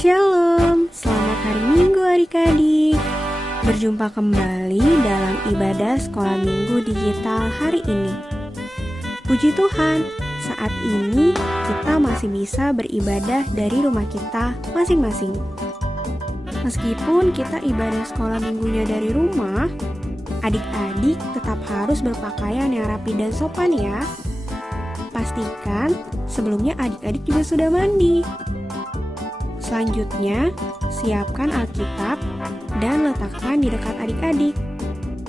Shalom, selamat hari Minggu adik-adik. Berjumpa kembali dalam ibadah sekolah minggu digital hari ini. Puji Tuhan, saat ini kita masih bisa beribadah dari rumah kita masing-masing. Meskipun kita ibadah sekolah minggunya dari rumah, adik-adik tetap harus berpakaian yang rapi dan sopan ya. Pastikan sebelumnya adik-adik juga sudah mandi. Selanjutnya, siapkan Alkitab dan letakkan di dekat adik-adik.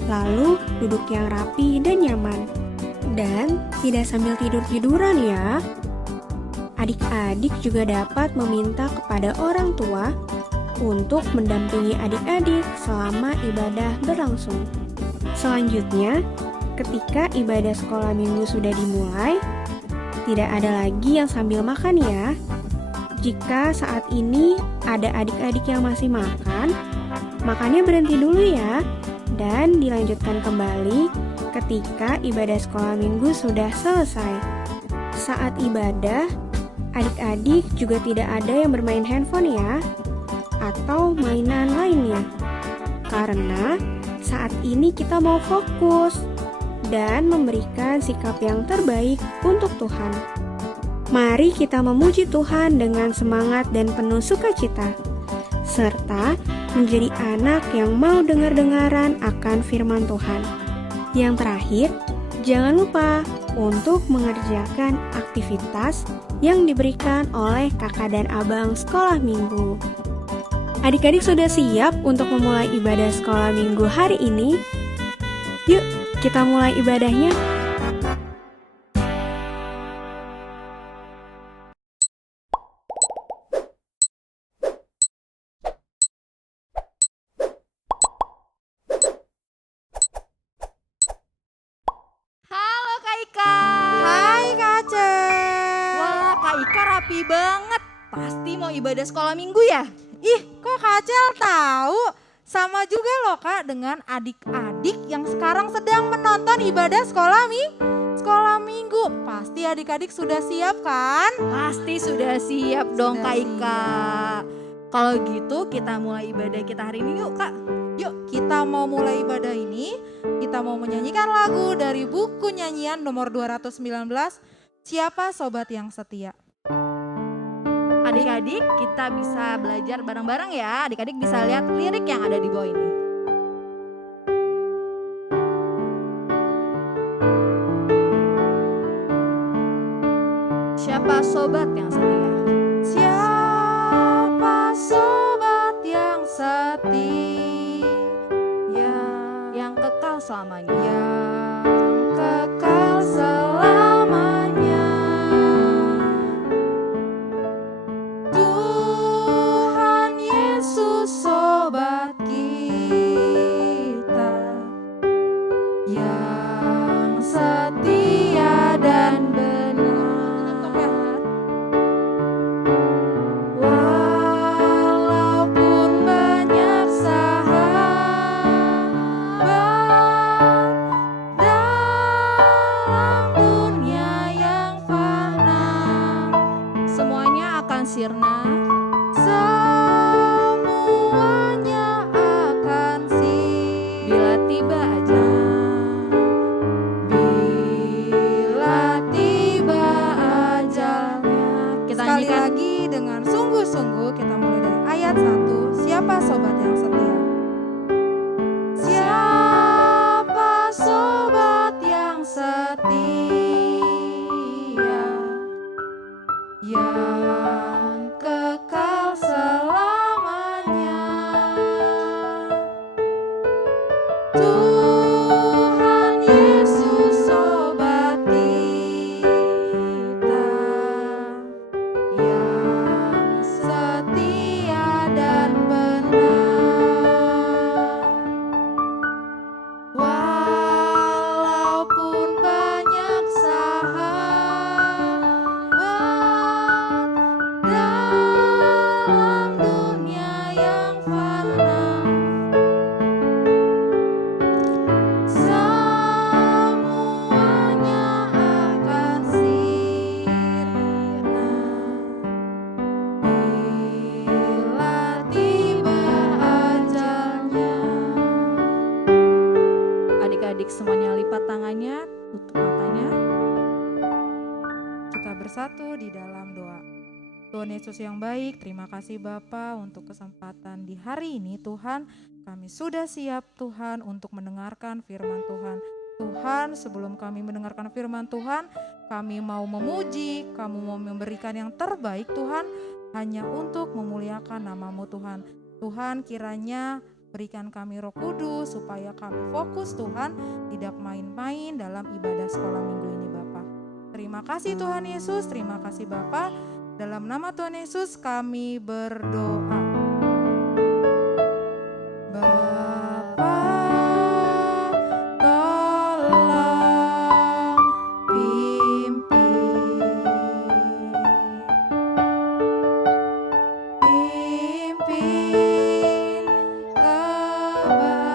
Lalu, duduk yang rapi dan nyaman. Dan tidak sambil tidur-tiduran ya. Adik-adik juga dapat meminta kepada orang tua untuk mendampingi adik-adik selama ibadah berlangsung. Selanjutnya, ketika ibadah sekolah minggu sudah dimulai, tidak ada lagi yang sambil makan ya. Jika saat ini ada adik-adik yang masih makan, makannya berhenti dulu ya, dan dilanjutkan kembali ketika ibadah sekolah minggu sudah selesai. Saat ibadah, adik-adik juga tidak ada yang bermain handphone ya, atau mainan lainnya. Karena saat ini kita mau fokus dan memberikan sikap yang terbaik untuk Tuhan. Mari kita memuji Tuhan dengan semangat dan penuh sukacita, serta menjadi anak yang mau dengar-dengaran akan firman Tuhan. Yang terakhir, jangan lupa untuk mengerjakan aktivitas yang diberikan oleh kakak dan abang sekolah minggu. Adik-adik sudah siap untuk memulai ibadah sekolah minggu hari ini? Yuk, kita mulai ibadahnya. Hai Kak Acel. Wah, Kak Ika rapi banget. Pasti mau ibadah sekolah minggu ya? Ih, kok Kak Acel tahu? Sama juga loh Kak dengan adik-adik yang sekarang sedang menonton ibadah sekolah minggu. Pasti adik-adik sudah siap kan? Pasti sudah siap dong Sudah Kak Ika. siap. Kalau gitu kita mulai ibadah kita hari ini yuk Kak. Yuk kita mau mulai ibadah ini. Kita mau menyanyikan lagu dari buku nyanyian nomor 219, Siapa Sobat Yang Setia. Adik-adik kita bisa belajar bareng-bareng ya. Adik-adik bisa lihat lirik yang ada di bawah ini. Siapa sobat yang setia? Siapa sobat yang setia, Yang kekal selamanya. yang kekal selamanya. Tuhan Yesus sobat kita, yang setia dan benar. Walaupun banyak sahabat dalam dunia yang fana, Semuanya akan sirna. semuanya akan Bila tiba aja. bila tiba ajalnya. Kita Sekali nyanyikan. lagi dengan sungguh-sungguh, kita mulai dari ayat 1. Siapa sobat yang setia? Siapa sobat yang setia, yang kekal selamanya. Tuhan Yesus sobat kita, yang setia dan benar. semuanya lipat tangannya, tutup matanya. Kita bersatu di dalam doa. Tuhan Yesus yang baik, terima kasih Bapa untuk kesempatan di hari ini Tuhan. Kami sudah siap Tuhan untuk mendengarkan firman Tuhan. Tuhan, sebelum kami mendengarkan firman Tuhan, kami mau memuji, kamu mau memberikan yang terbaik Tuhan, hanya untuk memuliakan nama-Mu Tuhan. Tuhan, kiranya berikan kami Roh Kudus supaya kami fokus Tuhan, tidak main-main dalam ibadah sekolah minggu ini Bapa. Terima kasih Tuhan Yesus, terima kasih Bapa. Dalam nama Tuhan Yesus kami berdoa. Bapa, tolong pimpin sampai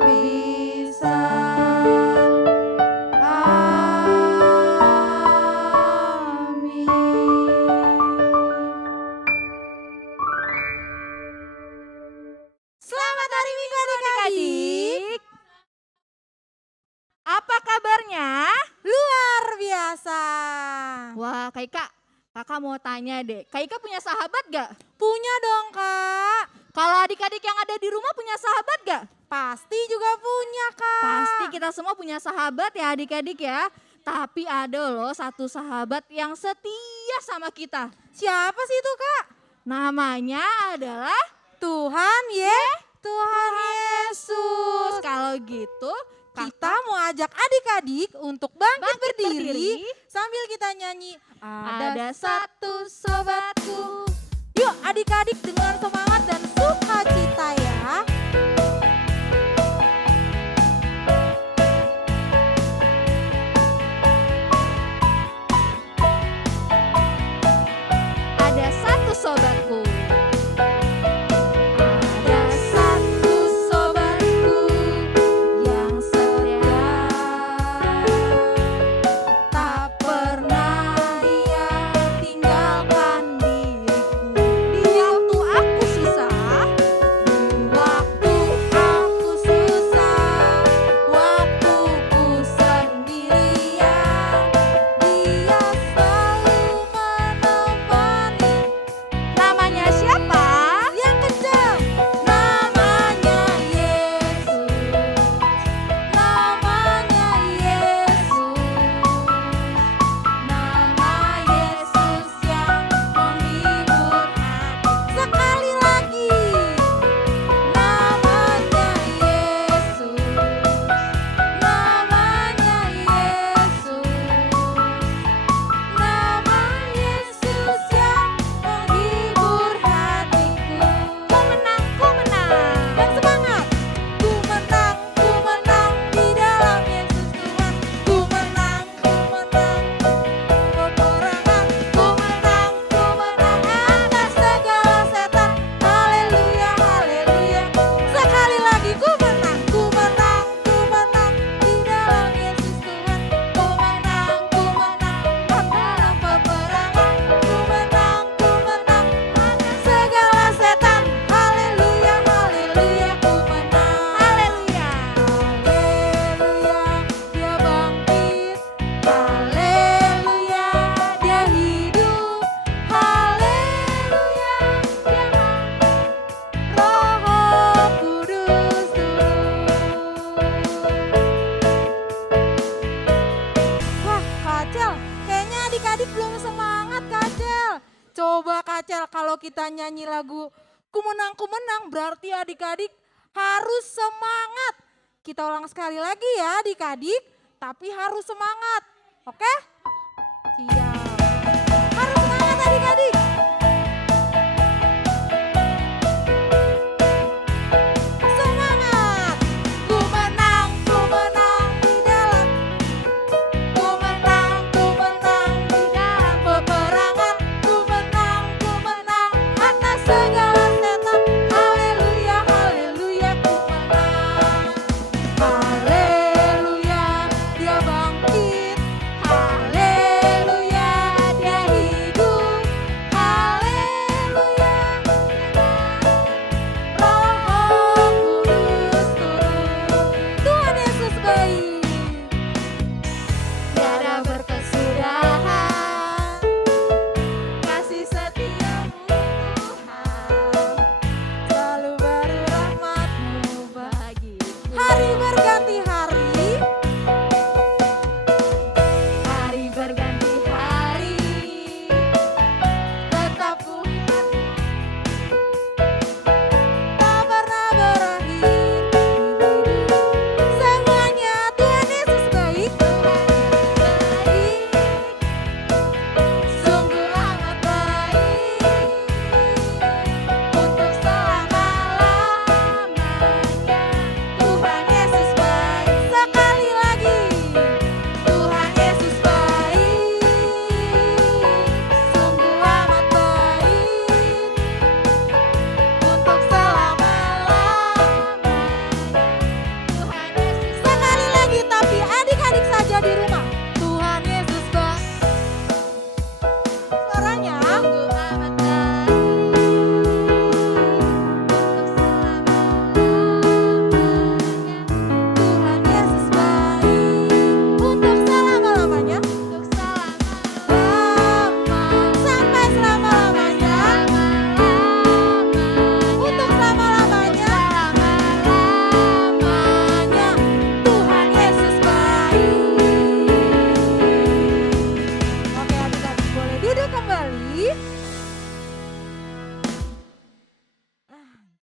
penghabisan. Amin. Selamat hari Minggu adik-adik. Apa kabarnya? Luar biasa. Wah, Kak Ika, kakak mau tanya deh. Kak Ika punya sahabat gak? Punya dong Kak. Kalau adik-adik yang ada di rumah punya sahabat gak? Pasti juga punya Kak. Pasti kita semua punya sahabat ya adik-adik ya. Tapi ada loh satu sahabat yang setia sama kita. Siapa sih itu Kak? Namanya adalah Tuhan Tuhan Yesus. Kalau gitu Kita mau ajak adik-adik untuk bangkit berdiri berdiri. sambil kita nyanyi. Ada satu sobatku. Yuk adik-adik dengan semangat dan sukacita ya. Ada satu sobatku. Ada satu sobatku yang setia. Tak pernah dia tinggalkan diriku. Di waktu aku susah, Waktu aku susah, waktuku sendirian, dia selalu menemani. namanya siapa? Yang kencang, namanya Yesus, namanya Yesus, nama Yesus yang menghibur hati. Sekali lagi, namanya Yesus, namanya Yesus, nama Yesus yang menghibur hatiku. Ku menang, ku menang. Yang semangat, ku menang di dalam Yesus Tuhan. Ku menang peperangan. Ku menang atas segala setan. Haleluya, haleluya. Sekali lagi ku menang di dalam Yesus Tuhan. Ku menang dalam peperangan. Ku menang atas segala setan. Haleluya, haleluya, ku menang. Haleluya. Haleluya, dia bangkit. Haleluya, dia hidup. Haleluya, dia mau. Roh Kudus turun. Wah, Kacel, kayaknya adik-adik belum semangat, Kacel. Coba Kacel, kalau kita nyanyi lagu ku menang, berarti adik-adik harus semangat. Kita ulang sekali lagi ya adik-adik, tapi harus semangat. Oke? Siap. Harus semangat adik-adik. Semangat. Ku menang di dalam. Ku menang di dalam peperangan. Ku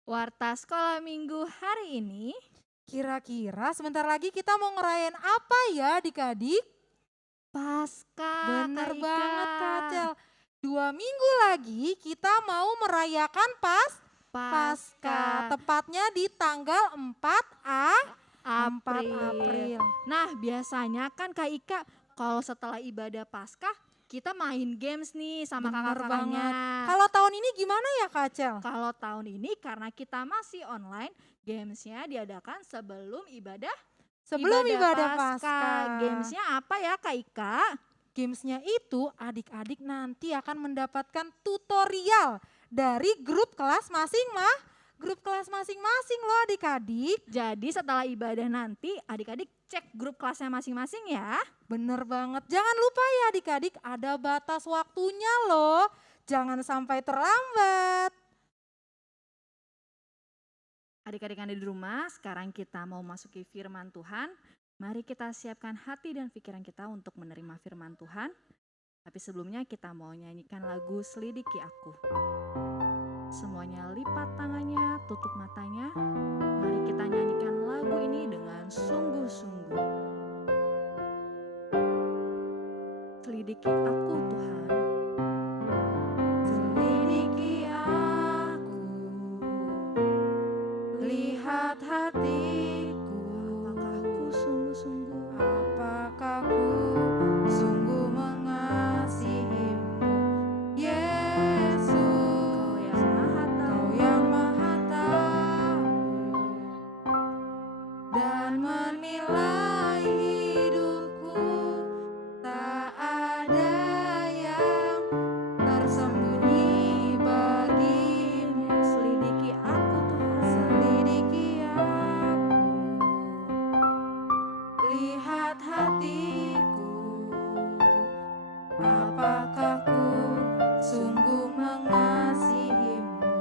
Warta Sekolah Minggu hari ini. Kira-kira sebentar lagi kita mau ngerayain apa ya adik-adik? Pasca. Bener Kak Ika. banget Kak Acel. 2 minggu lagi kita mau merayakan Pasca. Tepatnya di tanggal 4 April. Nah, biasanya kan Kak Ika kalau setelah ibadah Paskah kita main games nih sama Bener kakak-kakaknya. Kalau tahun ini gimana ya Kak Acel? Kalau tahun ini karena kita masih online, gamesnya diadakan sebelum ibadah Paskah. Gamesnya apa ya Kak Ika? Gamesnya itu adik-adik nanti akan mendapatkan tutorial dari grup kelas masing-masing loh adik-adik. Jadi setelah ibadah nanti adik-adik cek grup kelasnya masing-masing ya. Bener banget, jangan lupa ya adik-adik ada batas waktunya loh. Jangan sampai terlambat. Adik-adik yang ada di rumah, sekarang kita mau masuki firman Tuhan. Mari kita siapkan hati dan pikiran kita untuk menerima firman Tuhan. Tapi sebelumnya kita mau nyanyikan lagu Selidiki Aku. Semuanya lipat tangannya, tutup matanya. Mari kita nyanyikan lagu ini dengan sungguh-sungguh. Selidiki aku Tuhan. Selidiki aku, lihat hatiku. Apakah aku sungguh-sungguh? Apakah ku sungguh mengasihimu, Yesus? Kau yang maha tahu dan menilai hidupku. Tak ada yang tersembunyi bagimu. Selidiki aku Tuhan. Selidiki aku, lihat hatiku. Apakah ku sungguh mengasihimu,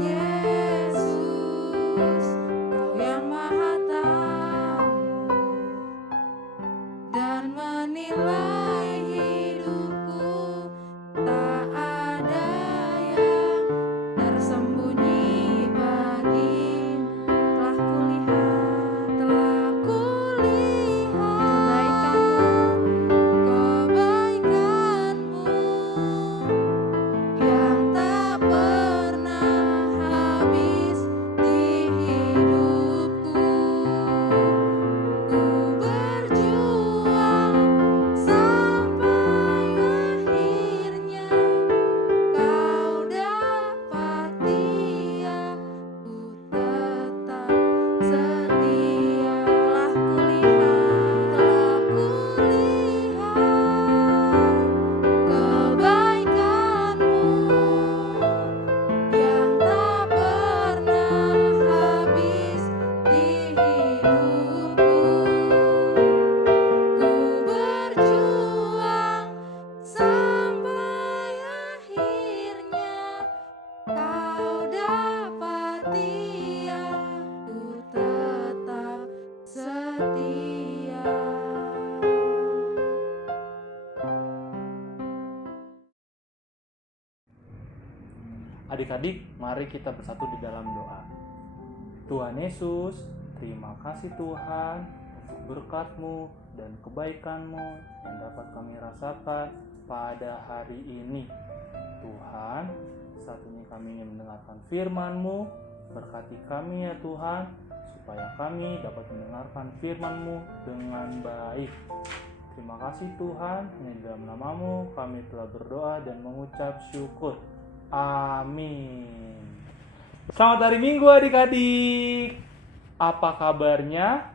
Yesus? Kau yang maha tahu dan menilai hidupku. Tak ada yang tersembunyi bagimu. Telah kulihat Telah kulihat kebaikanmu yang tak pernah habis di hidupku. Ku berjuang sampai akhirnya kau dapati aku tetap setia. telah kulihat Kebaikanmu yang tak pernah habis di hidupku. Ku berjuang sampai akhirnya kau dapati aku tetap setia. Adik-adik, mari kita bersatu di dalam doa. Tuhan Yesus, terima kasih Tuhan untuk berkat-Mu dan kebaikan-Mu yang dapat kami rasakan pada hari ini. Tuhan, saat ini kami ingin mendengarkan firman-Mu, berkati kami ya Tuhan, supaya kami dapat mendengarkan firman-Mu dengan baik. Terima kasih Tuhan, hanya di dalam nama-Mu kami telah berdoa dan mengucap syukur. Amin. Selamat hari Minggu adik-adik. Apa kabarnya?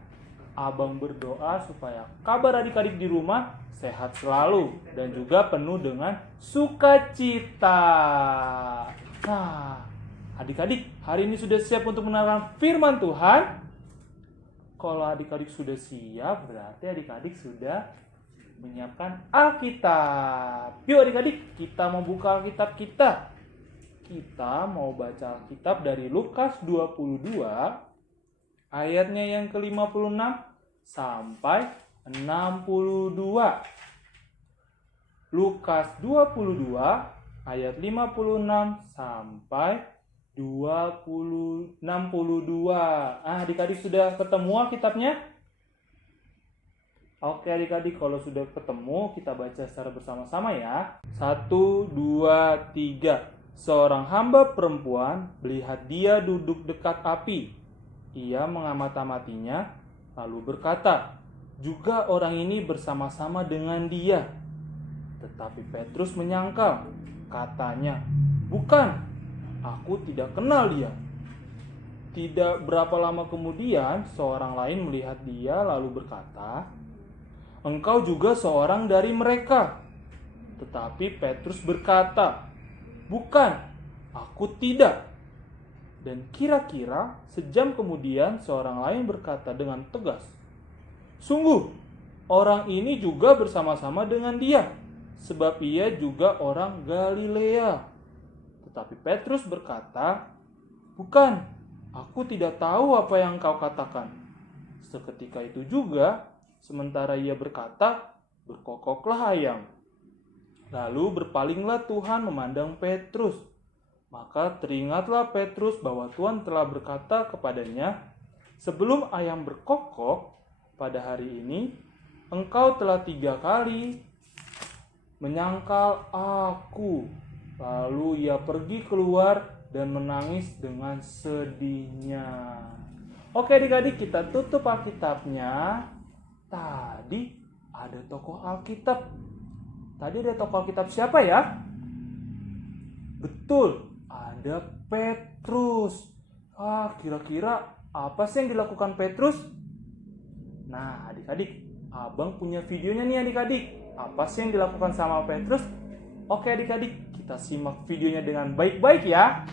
Abang berdoa supaya kabar adik-adik di rumah sehat selalu dan juga penuh dengan sukacita. Nah, adik-adik hari ini sudah siap untuk mendengarkan firman Tuhan? Kalau adik-adik sudah siap, berarti adik-adik sudah menyiapkan Alkitab. Yuk adik-adik, kita mau buka Alkitab kita. Kita mau baca Alkitab dari Lukas 22 ayatnya yang ke-56 sampai 62. Lukas 22 ayat 56 sampai 62. Adik-adik sudah ketemu Alkitabnya? Oke adik-adik, kalau sudah ketemu kita baca secara bersama-sama ya. 1, 2, 3. Seorang hamba perempuan melihat dia duduk dekat api. Ia mengamati-amatinya lalu berkata, juga orang ini bersama-sama dengan dia. Tetapi Petrus menyangkal, katanya, bukan, aku tidak kenal dia. Tidak berapa lama kemudian seorang lain melihat dia lalu berkata, engkau juga seorang dari mereka. Tetapi Petrus berkata, bukan, aku tidak. Dan kira-kira sejam kemudian seorang lain berkata dengan tegas, sungguh, orang ini juga bersama-sama dengan dia, sebab ia juga orang Galilea. Tetapi Petrus berkata, bukan, aku tidak tahu apa yang kau katakan. Seketika itu juga, sementara ia berkata, berkokoklah ayam. Lalu berpalinglah Tuhan memandang Petrus. Maka teringatlah Petrus bahwa Tuhan telah berkata kepadanya, sebelum ayam berkokok pada hari ini, engkau telah 3 kali menyangkal aku. Lalu ia pergi keluar dan menangis dengan sedihnya. Oke adik-adik, kita tutup Alkitabnya. Tadi ada tokoh Alkitab. Tadi ada tokoh Alkitab siapa ya? Betul, ada Petrus. Kira-kira apa sih yang dilakukan Petrus? Nah, adik-adik, abang punya videonya nih adik-adik. Apa sih yang dilakukan sama Petrus? Oke adik-adik, kita simak videonya dengan baik-baik ya.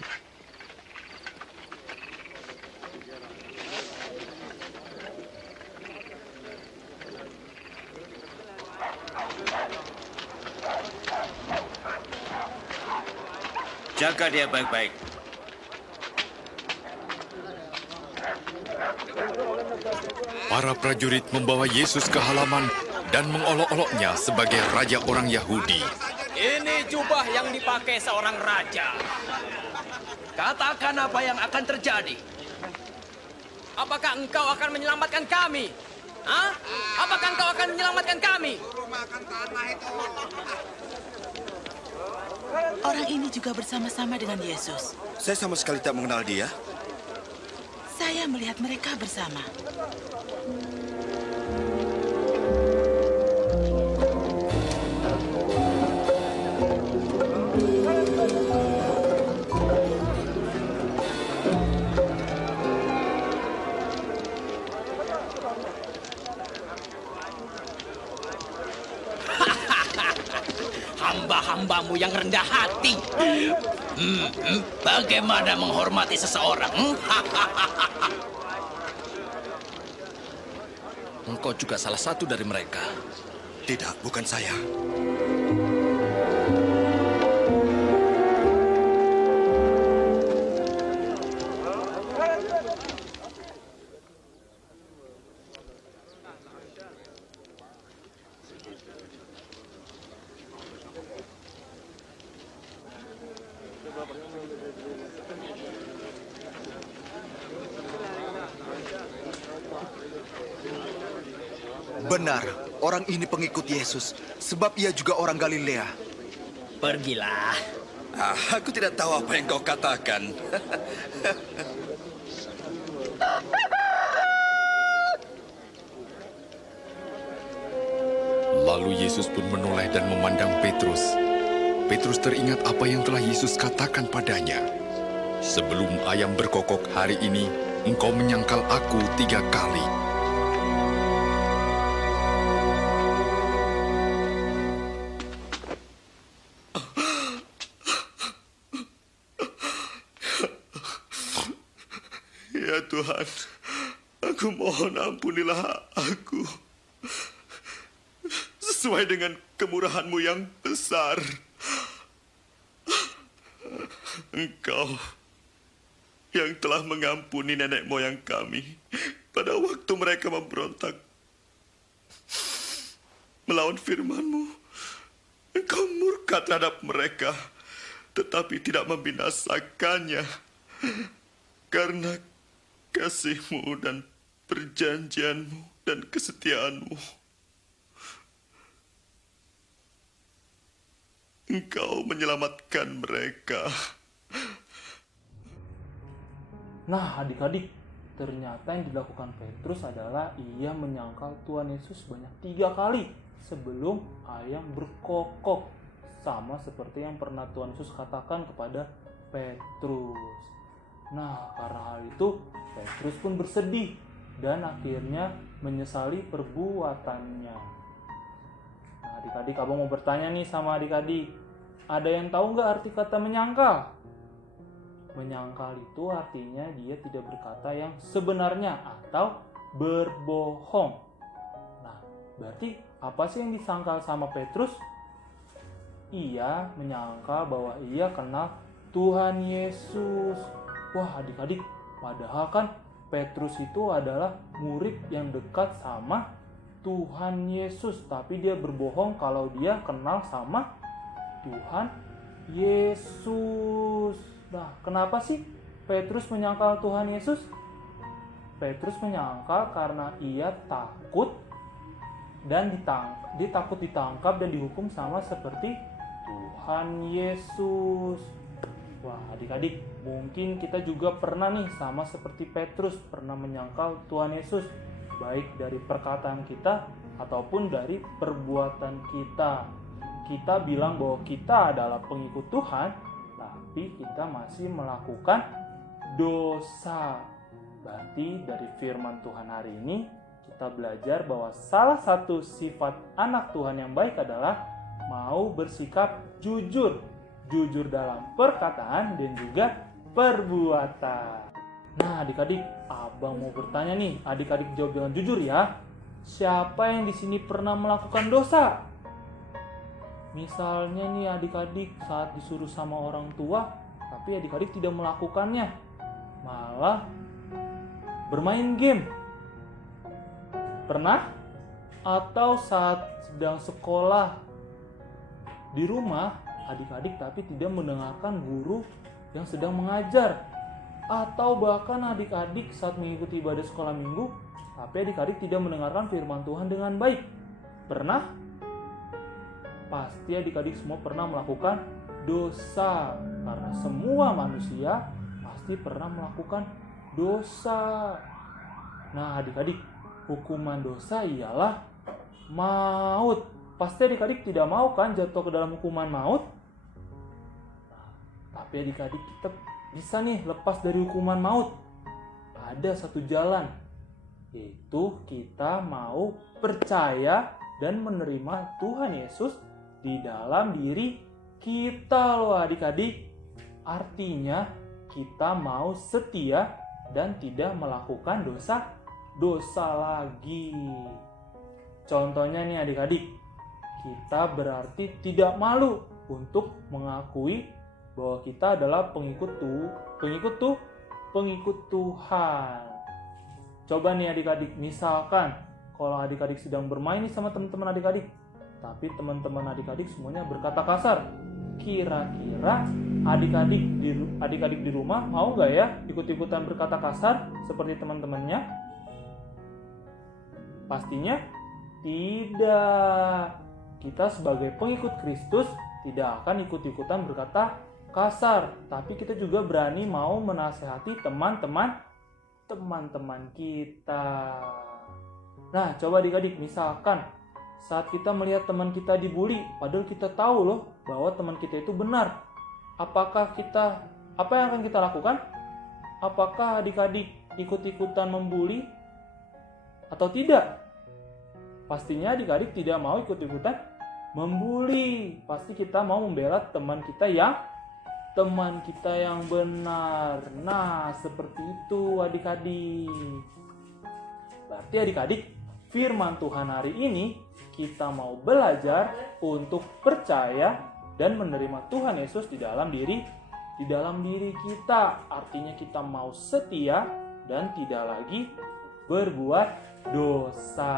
Jaga dia baik-baik. Para prajurit membawa Yesus ke halaman dan mengolok-oloknya sebagai raja orang Yahudi. Ini jubah yang dipakai seorang raja. Katakan apa yang akan terjadi. Apakah engkau akan menyelamatkan kami? Hah? Apakah engkau akan menyelamatkan kami? Orang ini juga bersama-sama dengan Yesus. Saya sama sekali tak mengenal dia. Saya melihat mereka bersama. Hamba-hambamu yang rendah hati. Bagaimana menghormati seseorang? Engkau juga salah satu dari mereka. Tidak, bukan saya. Benar, orang ini pengikut Yesus, sebab ia juga orang Galilea. Pergilah. Aku tidak tahu apa yang kau katakan. Lalu Yesus pun menoleh dan memandang Petrus. Petrus teringat apa yang telah Yesus katakan padanya. Sebelum ayam berkokok hari ini, engkau menyangkal aku 3 kali. Ya Tuhan, aku mohon ampunilah aku. Sesuai dengan kemurahan-Mu yang besar. Engkau yang telah mengampuni nenek moyang kami pada waktu mereka memberontak melawan firman-Mu. Engkau murka terhadap mereka tetapi tidak membinasakannya. Karena kasih-Mu dan perjanjian-Mu dan kesetiaan-Mu. Engkau menyelamatkan mereka. Nah, adik-adik, ternyata yang dilakukan Petrus adalah ia menyangkal Tuhan Yesus banyak 3 kali sebelum ayam berkokok. Sama seperti yang pernah Tuhan Yesus katakan kepada Petrus. Nah, karena hal itu, Petrus pun bersedih dan akhirnya menyesali perbuatannya. Nah, adik-adik, abang mau bertanya nih sama adik-adik. Ada yang tahu nggak arti kata menyangkal? Menyangkal itu artinya dia tidak berkata yang sebenarnya atau berbohong. Nah, berarti apa sih yang disangkal sama Petrus? Ia menyangkal bahwa ia kenal Tuhan Yesus. Wah, adik-adik, padahal kan Petrus itu adalah murid yang dekat sama Tuhan Yesus, tapi dia berbohong kalau dia kenal sama Tuhan Yesus. Nah, kenapa sih Petrus menyangkal Tuhan Yesus? Petrus menyangkal karena ia takut dan takut ditangkap dan dihukum sama seperti Tuhan Yesus. Wah, adik-adik, mungkin kita juga pernah nih sama seperti Petrus, pernah menyangkal Tuhan Yesus, baik dari perkataan kita ataupun dari perbuatan kita. Kita bilang bahwa kita adalah pengikut Tuhan, tapi kita masih melakukan dosa. Berarti dari firman Tuhan hari ini kita belajar bahwa salah satu sifat anak Tuhan yang baik adalah mau bersikap jujur. Jujur dalam perkataan dan juga perbuatan. Nah, adik-adik, abang mau bertanya nih, adik-adik jawab dengan jujur ya. Siapa yang di sini pernah melakukan dosa? Misalnya nih adik-adik saat disuruh sama orang tua, tapi adik-adik tidak melakukannya. Malah bermain game. Pernah? Atau saat sedang sekolah di rumah, adik-adik tapi tidak mendengarkan guru yang sedang mengajar. Atau bahkan adik-adik saat mengikuti ibadah sekolah minggu, tapi adik-adik tidak mendengarkan firman Tuhan dengan baik. Pernah? Pasti adik-adik semua pernah melakukan dosa. Karena semua manusia pasti pernah melakukan dosa. Nah, adik-adik, hukuman dosa ialah maut. Pasti adik-adik tidak mau kan jatuh ke dalam hukuman maut? Nah, tapi adik-adik kita bisa nih lepas dari hukuman maut. Ada satu jalan, yaitu kita mau percaya dan menerima Tuhan Yesus di dalam diri kita loh adik-adik. Artinya kita mau setia dan tidak melakukan dosa lagi. Contohnya nih adik-adik, kita berarti tidak malu untuk mengakui bahwa kita adalah pengikut Tuhan. Coba nih adik-adik, misalkan kalau adik-adik sedang bermain nih sama teman-teman adik-adik, tapi teman-teman adik-adik semuanya berkata kasar. Kira-kira adik-adik di rumah mau nggak ya ikut-ikutan berkata kasar seperti teman-temannya? Pastinya tidak. Kita sebagai pengikut Kristus tidak akan ikut-ikutan berkata kasar, tapi kita juga berani mau menasehati teman-teman kita. Nah, coba adik-adik, misalkan saat kita melihat teman kita dibully, padahal kita tahu loh bahwa teman kita itu benar. Apa yang akan kita lakukan? Apakah adik-adik ikut-ikutan membuli atau tidak? Pastinya adik-adik tidak mau ikut-ikutan membuli. Pasti kita mau membela teman kita yang benar. Nah, seperti itu adik-adik. Berarti adik-adik, firman Tuhan hari ini kita mau belajar untuk percaya dan menerima Tuhan Yesus di dalam diri kita. Artinya kita mau setia dan tidak lagi berbuat dosa.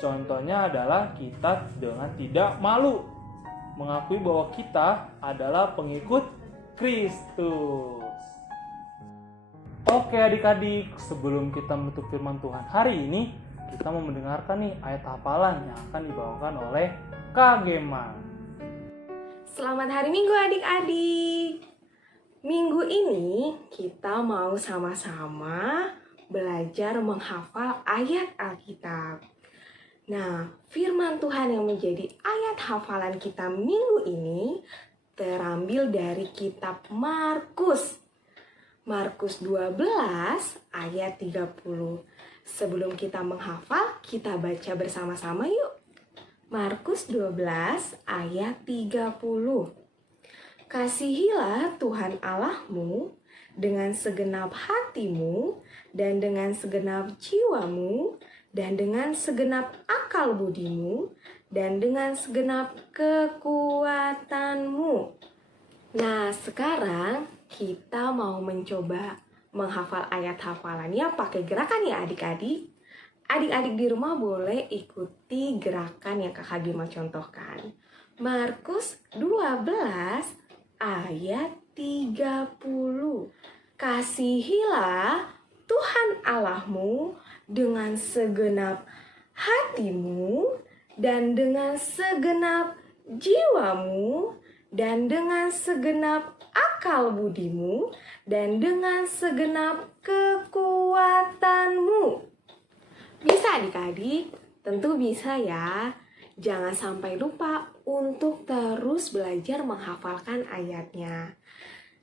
Contohnya adalah kita dengan tidak malu mengakui bahwa kita adalah pengikut Kristus. Oke adik-adik, sebelum kita menutup firman Tuhan hari ini, kita mau mendengarkan nih ayat hafalan yang akan dibawakan oleh Kak Gema. Selamat hari Minggu adik-adik. Minggu ini kita mau sama-sama belajar menghafal ayat Alkitab. Nah, firman Tuhan yang menjadi ayat hafalan kita minggu ini terambil dari kitab Markus. Markus 12 ayat 30. Sebelum kita menghafal, kita baca bersama-sama yuk. Markus 12 ayat 30. Kasihilah Tuhan Allahmu dengan segenap hatimu dan dengan segenap jiwamu dan dengan segenap akal budimu dan dengan segenap kekuatanmu. Nah, sekarang kita mau mencoba menghafal ayat hafalannya pakai gerakan ya adik-adik. Adik-adik di rumah boleh ikuti gerakan yang Kakak Gema contohkan. Markus 12 ayat 30. Kasihilah Tuhan Allahmu dengan segenap hatimu dan dengan segenap jiwamu dan dengan segenap akal budimu dan dengan segenap kekuatanmu. Bisa adik-adik? Tentu bisa ya. Jangan sampai lupa untuk terus belajar menghafalkan ayatnya.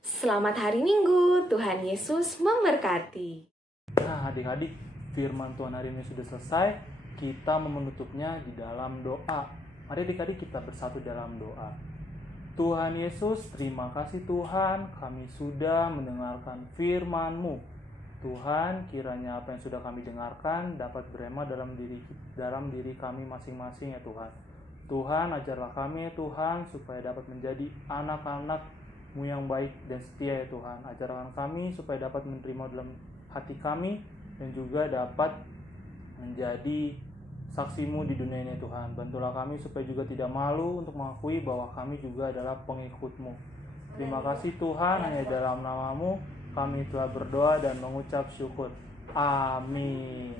Selamat hari Minggu, Tuhan Yesus memberkati. Nah adik-adik, firman Tuhan hari ini sudah selesai. Kita mau menutupnya di dalam doa. Mari adik-adik kita bersatu dalam doa. Tuhan Yesus, terima kasih Tuhan, kami sudah mendengarkan firman-Mu. Tuhan, kiranya apa yang sudah kami dengarkan dapat berema dalam diri kami masing-masing ya Tuhan. Tuhan, ajarlah kami ya Tuhan, supaya dapat menjadi anak-anak-Mu yang baik dan setia ya Tuhan. Ajarkan kami supaya dapat menerima dalam hati kami dan juga dapat menjadi saksi-Mu di dunia ini Tuhan. Bantulah kami supaya juga tidak malu untuk mengakui bahwa kami juga adalah pengikut-Mu. Terima kasih Tuhan, hanya dalam nama-Mu kami telah berdoa dan mengucap syukur. Amin.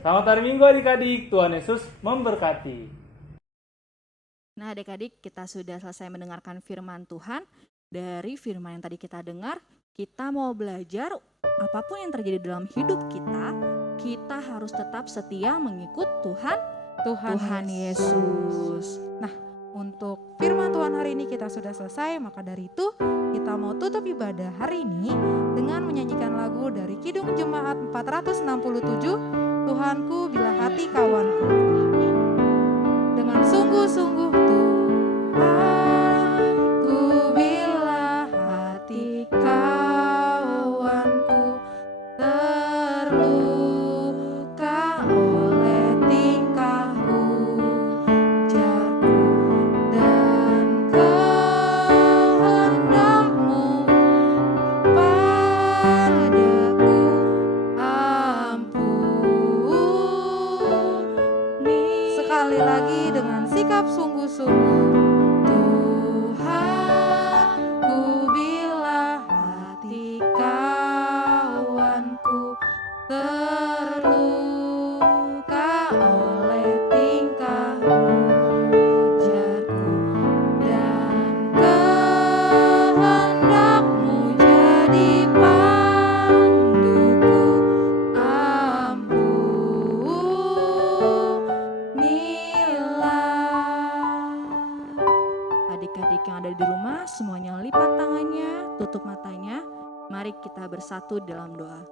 Selamat hari Minggu adik-adik, Tuhan Yesus memberkati. Nah adik-adik, kita sudah selesai mendengarkan firman Tuhan. Dari firman yang tadi kita dengar, kita mau belajar apapun yang terjadi dalam hidup kita harus tetap setia mengikut Tuhan Yesus. Nah, untuk firman Tuhan hari ini kita sudah selesai, maka dari itu kita mau tutup ibadah hari ini dengan menyanyikan lagu dari Kidung Jemaat 467, Tuhanku bila hati kawanku. Dengan sungguh-sungguh Tuhanku bila hati kawanku terluka oleh tingkahku, ujarku dan kehendakmu padaku, ampuni. Sekali lagi dengan sikap sungguh-sungguh. Tuhanku bila hati kawanku terluka oleh tingkahmu, ujarku dan kehendakmu jadi panduku, ampunilah. Adik-adik yang ada di rumah, semuanya lipat tangannya, tutup matanya. Mari kita bersatu dalam doa.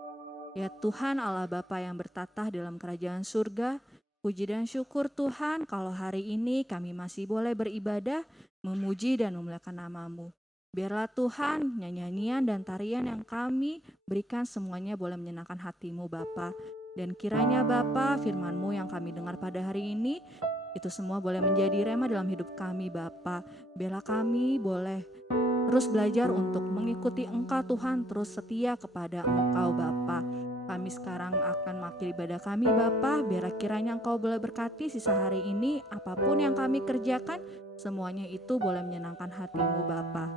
Ya Tuhan Allah Bapa yang bertatah dalam kerajaan surga, puji dan syukur Tuhan kalau hari ini kami masih boleh beribadah, memuji dan memuliakan nama-Mu. Biarlah Tuhan nyanyian dan tarian yang kami berikan semuanya boleh menyenangkan hati-Mu Bapa. Dan kiranya Bapa firman-Mu yang kami dengar pada hari ini, itu semua boleh menjadi rema dalam hidup kami Bapa. Biarlah kami boleh terus belajar untuk mengikuti Engkau Tuhan, terus setia kepada Engkau Bapa. Kami sekarang akan mengakhiri ibadah kami Bapa, biar kiranya Engkau boleh berkati sisa hari ini, apapun yang kami kerjakan, Semuanya itu boleh menyenangkan hati-Mu Bapa.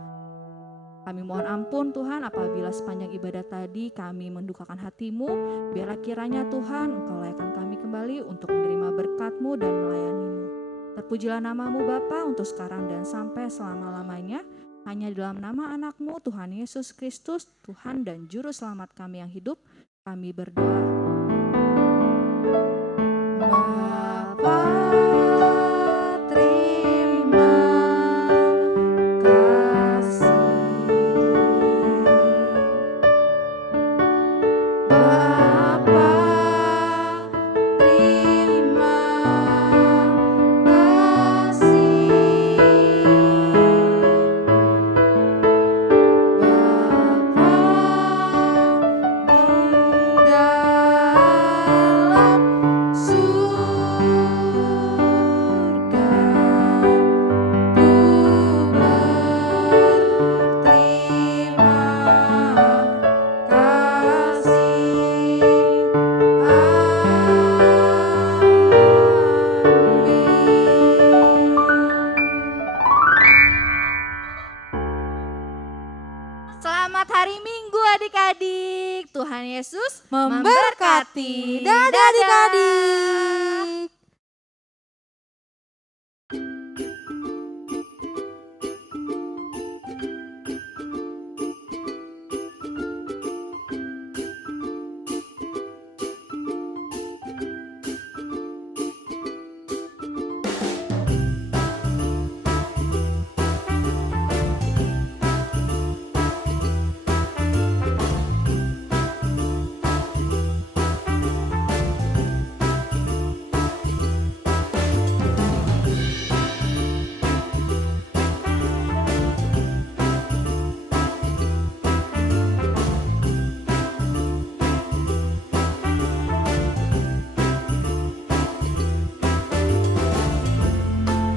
Kami mohon ampun Tuhan apabila sepanjang ibadah tadi kami mendukakan hati-Mu. Biarlah kiranya Tuhan Engkau layakkan kami kembali untuk menerima berkat-Mu dan melayani-Mu. Terpujilah nama-Mu Bapa untuk sekarang dan sampai selama-lamanya. Hanya di dalam nama anak-Mu Tuhan Yesus Kristus, Tuhan dan Juru Selamat kami yang hidup, kami berdoa. Bapa, terima kasih. Bapa, terima kasih. Bapa di dalam surga, ku berterima kasih. Selamat hari Minggu adik-adik. Tuhan Yesus Memberkati. Dadah adik-adik.